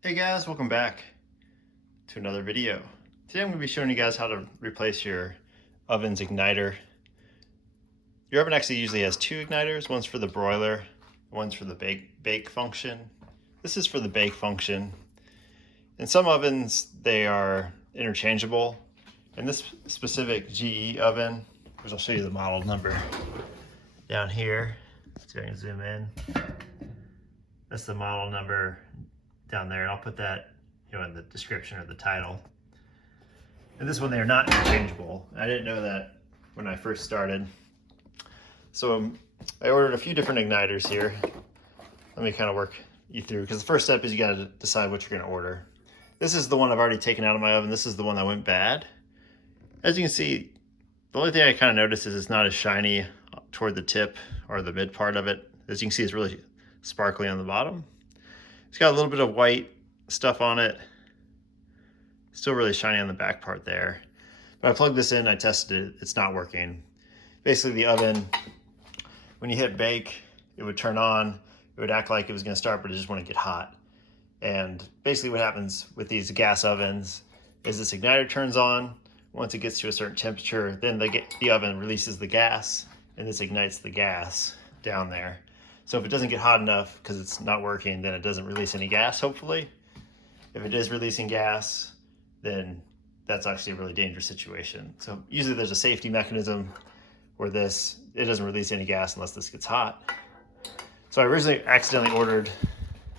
Hey guys, welcome back to another video. Today I'm going to be showing you guys how to replace your oven's igniter. Your oven actually usually has two igniters. One's for the broiler, one's for the bake function. This is for the bake function. In some ovens, they are interchangeable. In this specific GE oven, which I'll show you the model number down here, so I can zoom in. That's the model number down there, and I'll put that in the description or the title. And this one, they are not interchangeable. I didn't know that when I first started. So I ordered a few different igniters here. Let me kind of work you through, because the first step is you got to decide what you're going to order. This is the one I've already taken out of my oven. This is the one that went bad. As you can see, the only thing I kind of noticed is it's not as shiny toward the tip or the mid part of it. As you can see, it's really sparkly on the bottom. It's got a little bit of white stuff on it. Still really shiny on the back part there. But I plugged this in, I tested it, it's not working. Basically the oven, when you hit bake, it would turn on, it would act like it was gonna start, but it just wouldn't get hot. And basically what happens with these gas ovens is this igniter turns on. Once it gets to a certain temperature, then the oven releases the gas, and this ignites the gas down there. So if it doesn't get hot enough because it's not working, then it doesn't release any gas, hopefully. If it is releasing gas, then that's actually a really dangerous situation. So usually there's a safety mechanism where it doesn't release any gas unless this gets hot. So I originally accidentally ordered,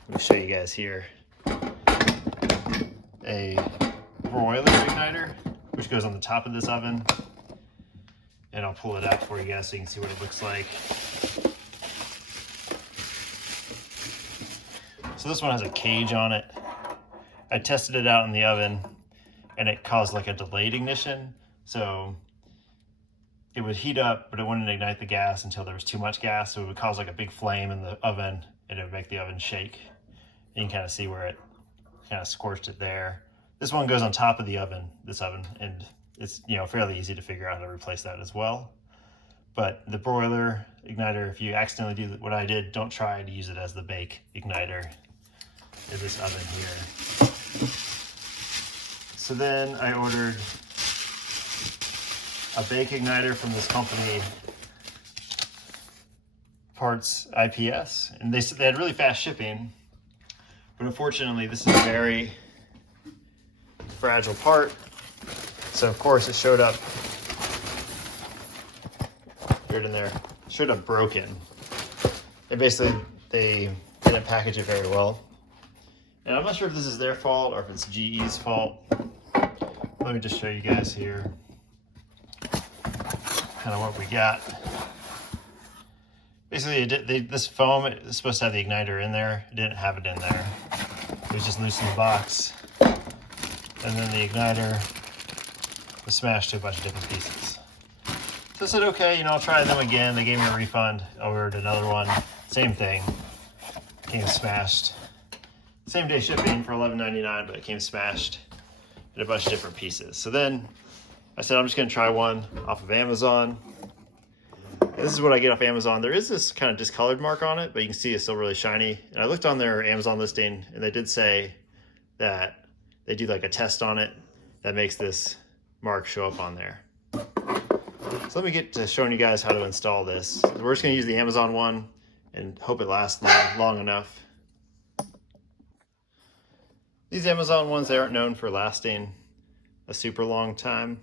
let me show you guys here, a broiler igniter, which goes on the top of this oven. And I'll pull it out for you guys so you can see what it looks like. So this one has a cage on it. I tested it out in the oven and it caused like a delayed ignition. So it would heat up, but it wouldn't ignite the gas until there was too much gas. So it would cause like a big flame in the oven and it would make the oven shake. And you can kind of see where it kind of scorched it there. This one goes on top of the oven, this oven, and it's fairly easy to figure out how to replace that as well. But the broiler igniter, if you accidentally do what I did, don't try to use it as the bake igniter in this oven here. So then I ordered a bake igniter from this company, Parts IPS, and they had really fast shipping, but unfortunately this is a very fragile part. So of course it showed up weird in there, showed up broken. And basically they didn't package it very well. And I'm not sure if this is their fault or if it's GE's fault. Let me just show you guys here kind of what we got. Basically, this foam is supposed to have the igniter in there. It didn't have it in there. It was just loose in the box. And then the igniter was smashed to a bunch of different pieces. So I said, okay, I'll try them again. They gave me a refund. I ordered another one. Same thing. Came smashed. Same day shipping for $11.99, but it came smashed in a bunch of different pieces. So then I said, I'm just gonna try one off of Amazon. And this is what I get off Amazon. There is this kind of discolored mark on it, but you can see it's still really shiny. And I looked on their Amazon listing and they did say that they do like a test on it that makes this mark show up on there. So let me get to showing you guys how to install this. We're just gonna use the Amazon one and hope it lasts long enough. These Amazon ones, they aren't known for lasting a super long time,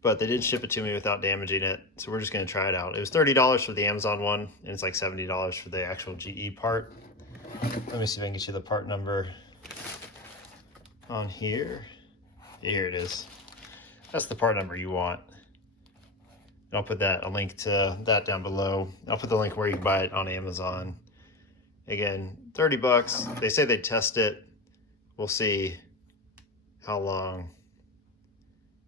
but they did ship it to me without damaging it. So we're just gonna try it out. It was $30 for the Amazon one, and it's like $70 for the actual GE part. Let me see if I can get you the part number on here. Yeah, here it is. That's the part number you want. And I'll put a link to that down below. I'll put the link where you can buy it on Amazon. Again, 30 bucks. They say they test it. We'll see how long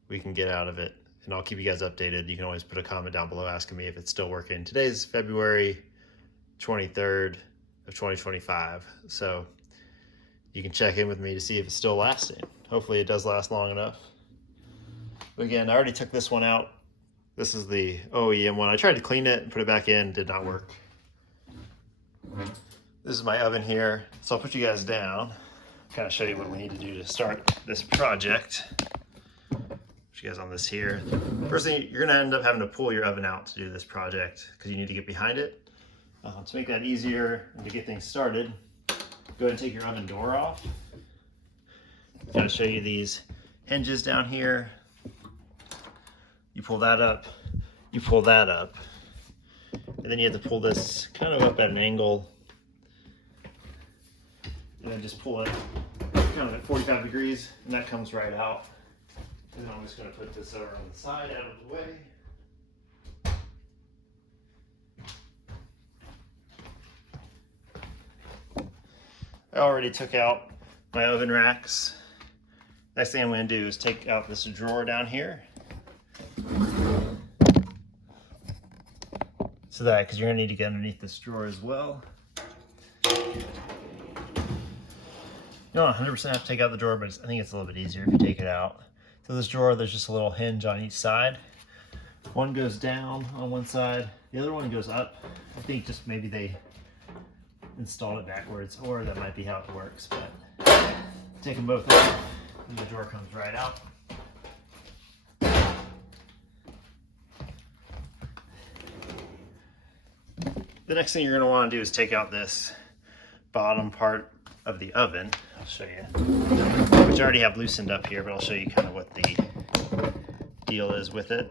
we can get out of it, and I'll keep you guys updated. You can always put a comment down below asking me if it's still working. Today's February 23rd of 2025, so you can check in with me to see if it's still lasting. Hopefully it does last long enough. But again, I already took this one out. This is the OEM one. I tried to clean it and put it back in, did not work. This is my oven here, so I'll put you guys down. kind of show you what we need to do to start this project. Put you guys on this here. First thing, you're gonna end up having to pull your oven out to do this project because you need to get behind it. To make that easier and to get things started, go ahead and take your oven door off. I'm gonna show you these hinges down here. You pull that up, you pull that up, and then you have to pull this kind of up at an angle, and then just pull it kind of at 45 degrees, and that comes right out. And I'm just going to put this over on the side out of the way. I already took out my oven racks. Next thing I'm going to do is take out this drawer down here. So that, because you're going to need to get underneath this drawer as well. You don't 100% have to take out the drawer, but I think it's a little bit easier if you take it out. So this drawer, there's just a little hinge on each side. One goes down on one side, the other one goes up. I think just maybe they installed it backwards, or that might be how it works, but take them both out and the drawer comes right out. The next thing you're going to want to do is take out this bottom part of the oven. I'll show you, which I already have loosened up here, but I'll show you kind of what the deal is with it.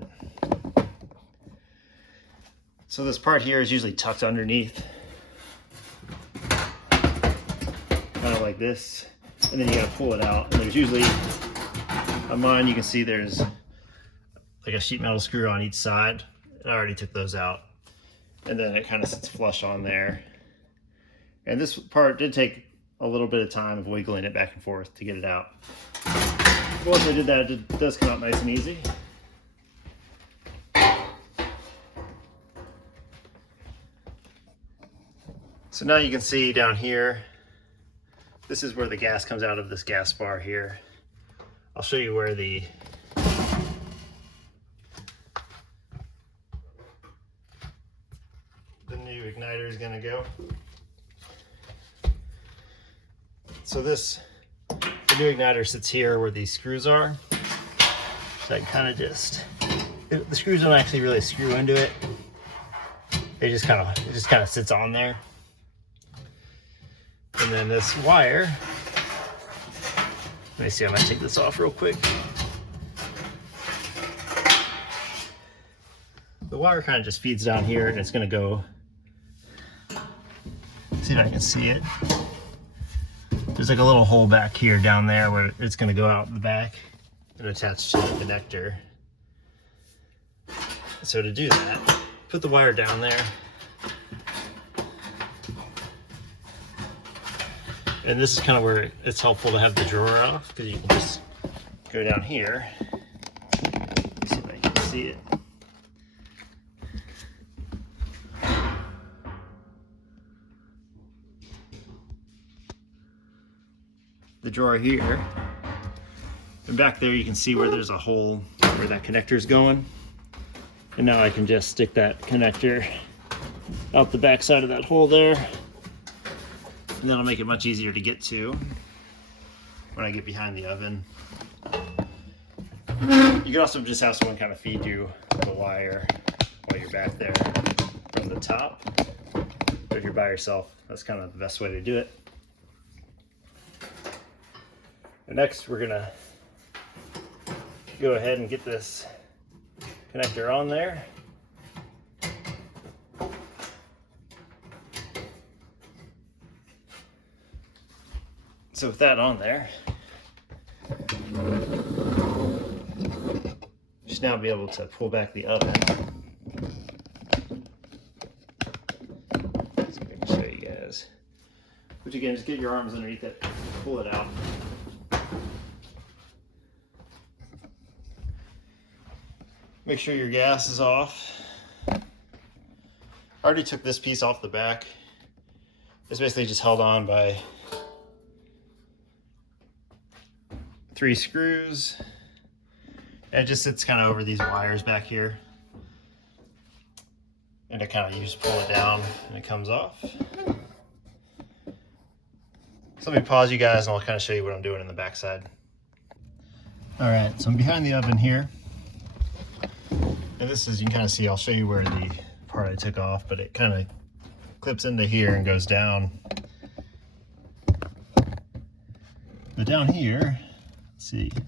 So this part here is usually tucked underneath, kind of like this, and then you got to pull it out. And there's usually, on mine you can see there's like a sheet metal screw on each side. I already took those out, and then it kind of sits flush on there. And this part did take a little bit of time of wiggling it back and forth to get it out. But once I did that, it does come out nice and easy. So now you can see down here, this is where the gas comes out of this gas bar here. I'll show you where the new igniter is going to go. So the new igniter sits here where these screws are. So I can kind of the screws don't actually really screw into it. It just kind of sits on there. And then this wire, let me see, I'm gonna take this off real quick. The wire kind of just feeds down here, and it's gonna go, see if I can see it. There's like a little hole back here down there where it's going to go out in the back and attach to the connector. So to do that, put the wire down there. And this is kind of where it's helpful to have the drawer off, because you can just go down here. Let's see if I can see it. The drawer here, and back there you can see where there's a hole where that connector is going, and now I can just stick that connector out the back side of that hole there, and that'll make it much easier to get to when I get behind the oven. You can also just have someone kind of feed you the wire while you're back there from the top, but if you're by yourself, that's kind of the best way to do it. Next, we're gonna go ahead and get this connector on there. So with that on there, you should now be able to pull back the oven. So I can show you guys. Which again, just get your arms underneath it, pull it out. Make sure your gas is off. I already took this piece off the back. It's basically just held on by 3 screws. And it just sits kind of over these wires back here. And you just pull it down and it comes off. So let me pause you guys and I'll kind of show you what I'm doing in the backside. All right, so I'm behind the oven here. And this is, you can kind of see, I'll show you where the part I took off, but it kind of clips into here and goes down. But down here, let's see, this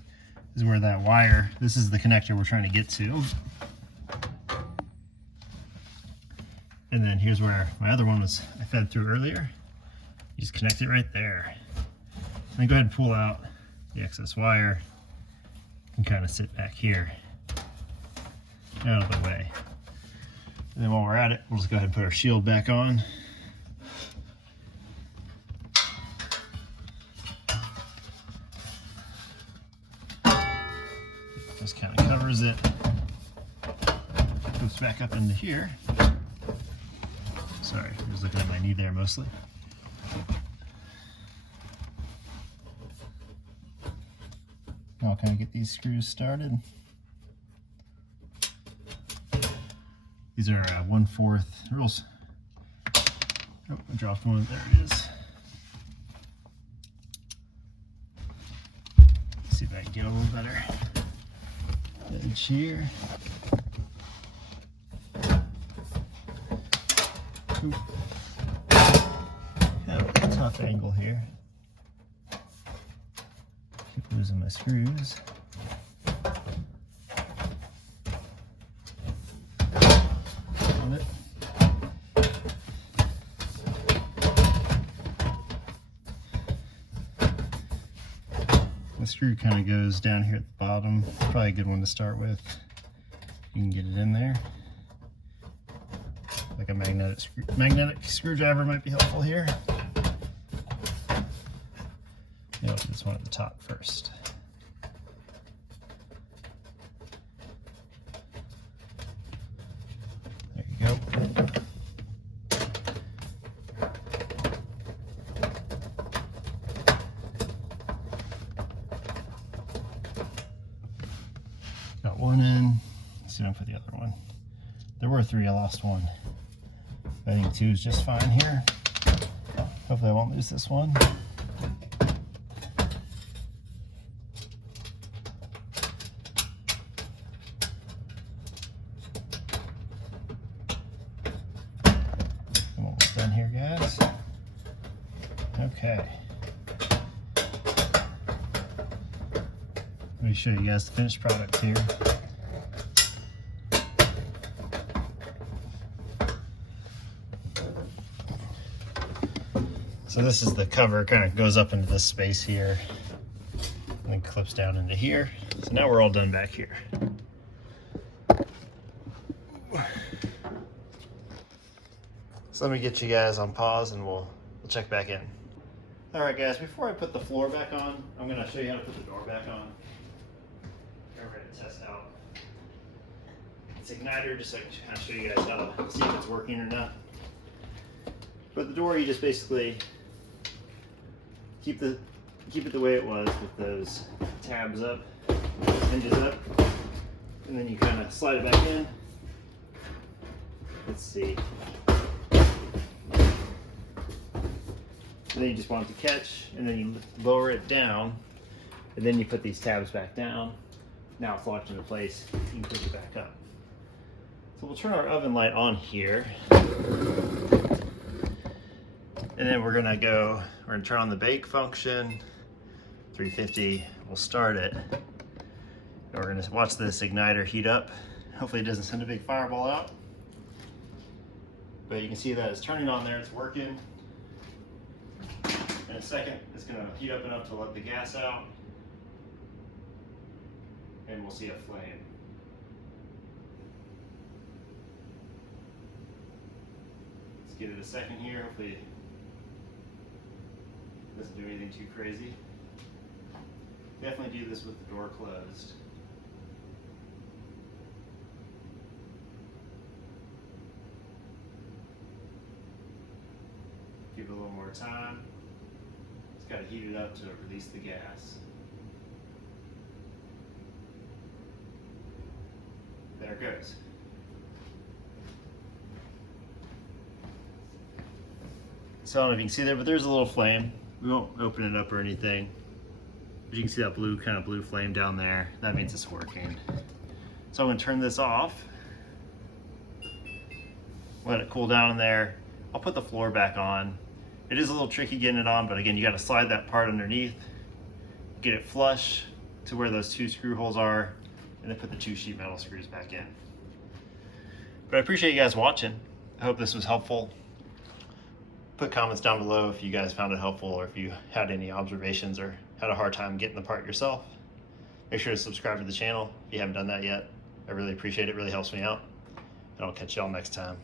is where that wire, this is the connector we're trying to get to. And then here's where my other one was, I fed through earlier. You just connect it right there. And then go ahead and pull out the excess wire and kind of sit back here, out of the way. And then while we're at it, we'll just go ahead and put our shield back on. Just kind of covers it. Goes back up into here. Sorry, I was looking at my knee there mostly. I'll kind of get these screws started. These are 1/4 rules. Oh, I dropped one. There it is. Let's see if I can get a little better edge here. Oop. Have a tough angle here. Keep losing my screws. On it. The screw kind of goes down here at the bottom. Probably a good one to start with. You can get it in there. Like a magnetic screwdriver might be helpful here. I'll do this one at the top first. There you go. Got one in. Let's see if I put the other one. There were 3, I lost one. I think 2 is just fine here. Hopefully I won't lose this one. I'm almost done here, guys. Okay. Let me show you guys the finished product here. So this is the cover, kind of goes up into this space here and then clips down into here. So now we're all done back here. So let me get you guys on pause and we'll check back in. All right guys, before I put the floor back on, I'm gonna show you how to put the door back on. We're ready to test out this igniter, just so I can kind of show you guys how to see if it's working or not. But the door, you just basically keep it the way it was with those tabs up, hinges up, and then you kind of slide it back in. Let's see. And then you just want it to catch, and then you lower it down, and then you put these tabs back down. Now it's locked into place. You can push it back up. So we'll turn our oven light on here. And then we're gonna turn on the bake function, 350, we'll start it. And we're gonna watch this igniter heat up. Hopefully it doesn't send a big fireball out. But you can see that it's turning on there, it's working. In a second, it's gonna heat up enough to let the gas out. And we'll see a flame. Let's give it a second here, hopefully doesn't do anything too crazy. Definitely do this with the door closed. Give it a little more time. It's got to heat it up to release the gas. There it goes. So I don't know if you can see there, but there's a little flame. We won't open it up or anything. But you can see that kind of blue flame down there. That means it's working. So I'm gonna turn this off. Let it cool down in there. I'll put the floor back on. It is a little tricky getting it on, but again, you gotta slide that part underneath, get it flush to where those 2 screw holes are, and then put the 2 sheet metal screws back in. But I appreciate you guys watching. I hope this was helpful. Put comments down below if you guys found it helpful or if you had any observations or had a hard time getting the part yourself. Make sure to subscribe to the channel if you haven't done that yet. I really appreciate it, really helps me out. And I'll catch y'all next time.